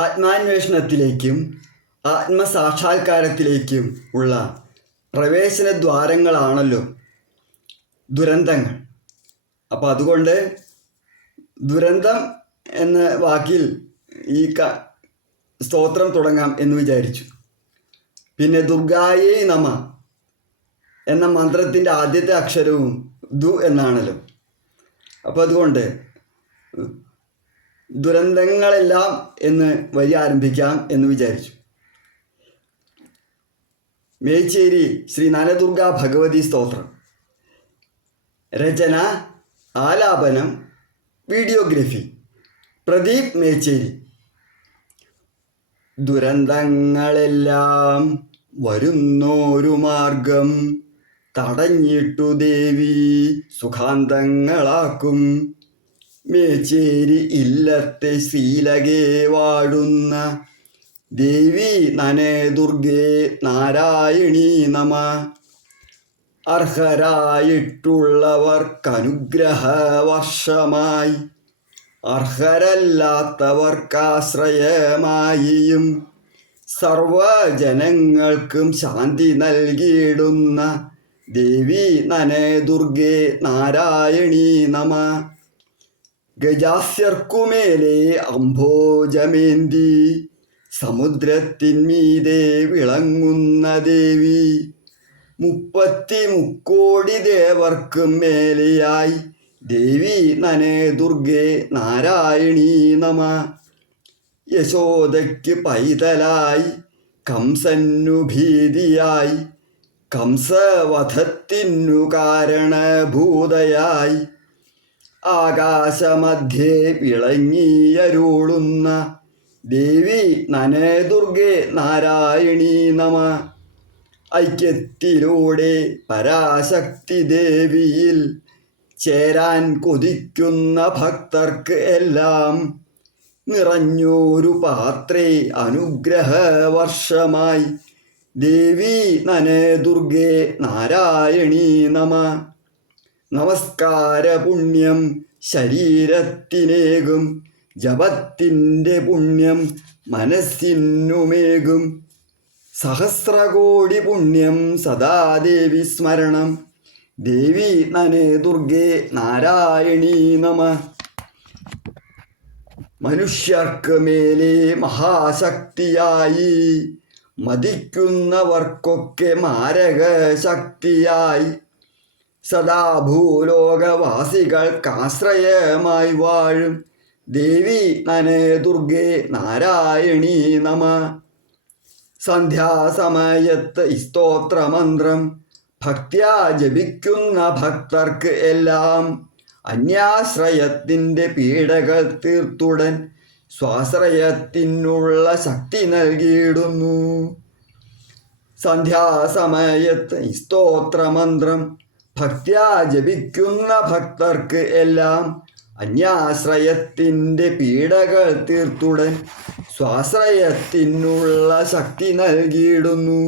ആത്മാന്വേഷണത്തിലേക്കും ആത്മസാക്ഷാത്കാരത്തിലേക്കും ഉള്ള പ്രവേശന ദ്വാരങ്ങളാണല്ലോ ദുരന്തങ്ങൾ. അപ്പോൾ അതുകൊണ്ട് ദുരന്തം എന്ന വാക്കിൽ ഈ സ്തോത്രം തുടങ്ങാം എന്ന് വിചാരിച്ചു. പിന്നെ ദുർഗായേ നമ എന്ന മന്ത്രത്തിൻ്റെ ആദ്യത്തെ അക്ഷരവും ദു എന്നാണല്ലോ. അപ്പോൾ അതുകൊണ്ട് ദുരന്തങ്ങളെല്ലാം എന്ന് വരി ആരംഭിക്കാം എന്ന് വിചാരിച്ചു. മേച്ചേരി ശ്രീ നനദുർഗാ ഭഗവതി സ്തോത്രം. രചന, ആലാപനം, വീഡിയോഗ്രഫി പ്രദീപ് മേച്ചേരി. ദുരന്തങ്ങളെല്ലാം വരുന്നോരു മാർഗം തടഞ്ഞിട്ടു ദേവി സുഖാന്തങ്ങളാക്കും. മേച്ചേരി ഇല്ലത്തെ ശ്രീലകേ വാഴുന്ന ദേവി നനേ ദുർഗേ നാരായണീ നമ. അർഹരായിട്ടുള്ളവർക്കനുഗ്രഹവർഷമായി അർഹരല്ലാത്തവർക്കാശ്രയമായിയും സർവജനങ്ങൾക്കും ശാന്തി നൽകിയിടുന്ന ദേവി നനേ ദുർഗേ നാരായണീ നമ. ഗജാസ്യർക്കുമേലെ അംഭോജമേന്തി സമുദ്രത്തിന്മീതെ വിളങ്ങുന്ന ദേവി 33 ദേവർക്കും മേലെയായി ദേവി നനേ ദുർഗേ നാരായണീ നമ. യശോദയ്ക്ക് പൈതലായി കംസന്നു ഭീതിയായി കംസവധത്തിനു കാരണഭൂതയായി ആകാശമധ്യേ വിളങ്ങിയരുളുന്ന ദേവി നനേ ദുർഗേ നാരായണീ നമ. ഐക്യത്തിലൂടെ പരാശക്തി ദേവിയിൽ ചേരാൻ കൊതിക്കുന്ന ഭക്തർക്ക് എല്ലാം നിറഞ്ഞൊരു പാത്രേ അനുഗ്രഹവർഷമായി ദേവി നനേ ദുർഗേ നാരായണീ നമ. നമസ്കാര പുണ്യം ശരീരത്തിനേകും ജപത്തിൻ്റെ പുണ്യം മനസ്സിനുമേകും. സഹസ്രകോടി പുണ്യം സദാദേവി സ്മരണം ദേവി നനേ ദുർഗേ നാരായണീ നമ. മനുഷ്യർക്ക് മേലെ മഹാശക്തിയായി മതിക്കുന്നവർക്കൊക്കെ മാരകശക്തിയായി സദാ ഭൂലോകവാസികൾക്കാശ്രയമായി വാഴും ദേവി നനേ ദുർഗേ നാരായണീ നമ. സന്ധ്യാസമയത്ത് സ്തോത്രമന്ത്രം ഭക്ത്യാ ജപിക്കുന്ന ഭക്തർക്ക് എല്ലാം അന്യാശ്രയത്തിൻ്റെ പീഡകൾ തീർത്തുടൻ സ്വാശ്രയത്തിനുള്ള ശക്തി നൽകിയിടുന്നു. സന്ധ്യാസമയത്ത് സ്തോത്രമന്ത്രം ഭക്ത്യാ ജപിക്കുന്ന ഭക്തർക്ക് എല്ലാം അന്യാശ്രയത്തിൻ്റെ പീഡകൾ തീർത്തുടൻ സ്വാശ്രയത്തിനുള്ള ശക്തി നൽകിയിടുന്നു.